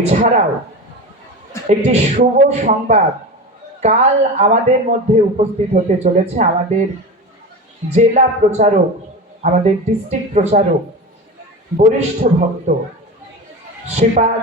এছাড়াও একটি শুভ সংবাদ, কাল আমাদের মধ্যে উপস্থিত হতে চলেছে আমাদের জেলা প্রচারক, আমাদের ডিস্ট্রিক্ট প্রচারক, বরিষ্ঠ ভক্ত শ্রীপাদ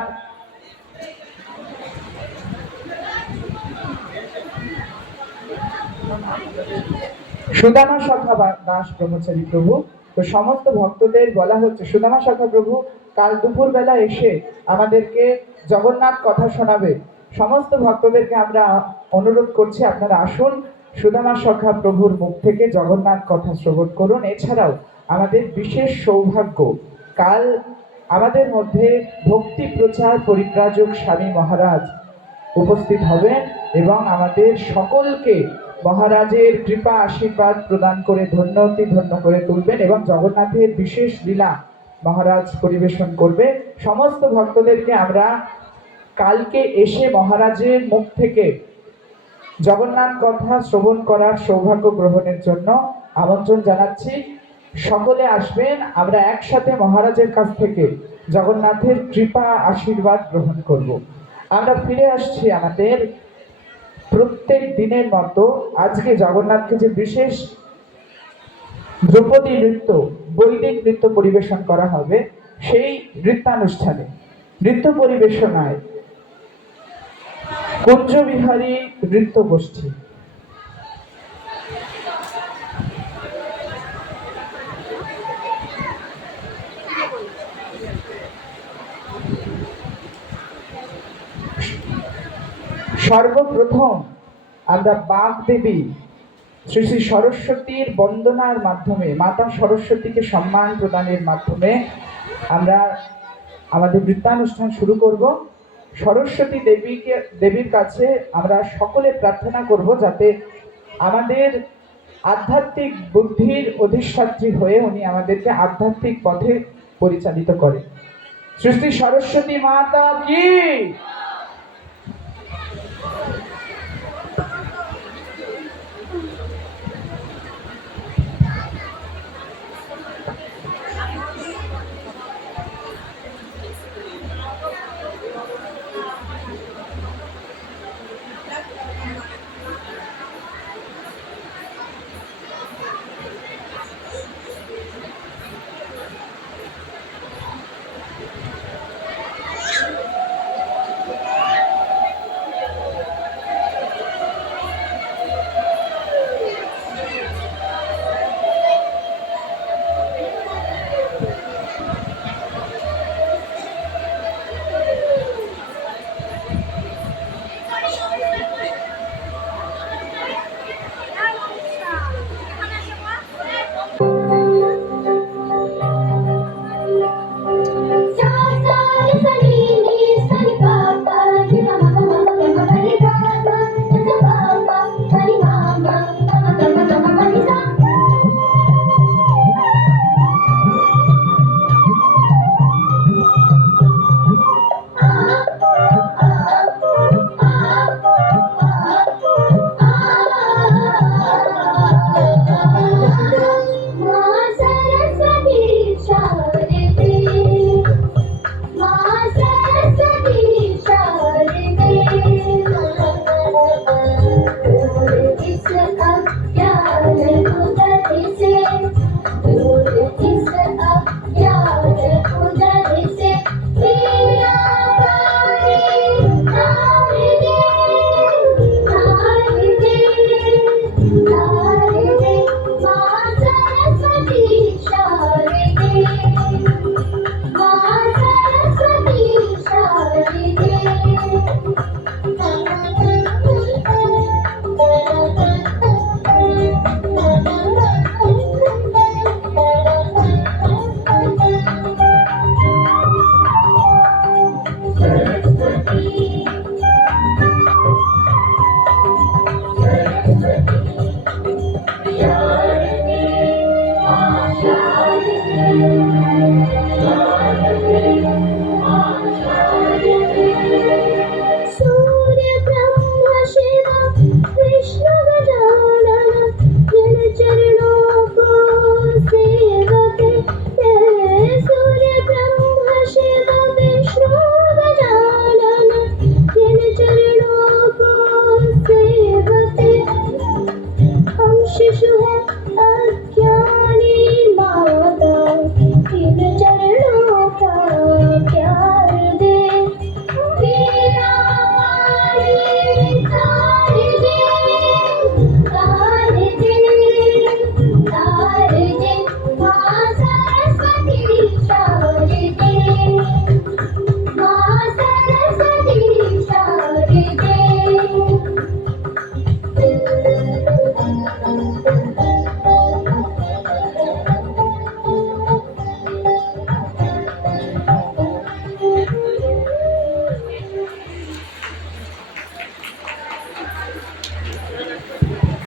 সুদামা সখা দাস ব্রহ্মচারী প্রভু। তো সমস্ত ভক্তদের বলা হচ্ছে সুদামা সখা প্রভু কাল দুপুরবেলা এসে আমাদেরকে জগন্নাথ কথা শোনাবে। সমস্ত ভক্তদেরকে আমরা অনুরোধ করছি আপনারা আসুন, সুদামা সখা প্রভুর মুখ থেকে জগন্নাথ কথা শ্রবণ করুন। এছাড়াও আমাদের বিশেষ সৌভাগ্য, কাল আমাদের মধ্যে ভক্তি প্রচার পরিব্রাজক স্বামী মহারাজ উপস্থিত হবেন এবং আমাদের সকলকে মহারাজের কৃপা আশীর্বাদ প্রদান করে ধন্য অতি ধন্য করে তুলবেন এবং জগন্নাথের বিশেষ লীলা মহারাজ পরিবেশন করবে। সমস্ত ভক্তদেরকে আমরা কালকে এসে মহারাজের মুখ থেকে জগন্নাথ কথা শ্রবণ করার সৌভাগ্য গ্রহণের জন্য আমন্ত্রণ জানাচ্ছি। সকলে আসবেন, আমরা একসাথে মহারাজের কাছ থেকে জগন্নাথের কৃপা আশীর্বাদ গ্রহণ করব। আমরা ফিরে আসছি আমাদের প্রত্যেক দিনের মতো। আজকে জগন্নাথকে যে বিশেষ দ্রৌপদী নৃত্য, বৈদিক নৃত্য পরিবেশন করা হবে, সেই নৃত্যানুষ্ঠানে নৃত্য পরিবেশনায় কুঞ্জবিহারী নৃত্য গোষ্ঠী সর্বপ্রথম আমরা বাগদেবী শ্রী শ্রী সরস্বতীর বন্দনার মাধ্যমে, মাতা সরস্বতীকে সম্মান প্রদানের মাধ্যমে আমরা আমাদের নৃত্যানুষ্ঠান শুরু করব। সরস্বতী দেবীর কাছে আমরা সকলে প্রার্থনা করব যাতে আমাদের আধ্যাত্মিক বুদ্ধির অধিষ্ঠাত্রী হয়ে উনি আমাদেরকে আধ্যাত্মিক পথে পরিচালিত করে। শ্রী শ্রী সরস্বতী মাতা কি।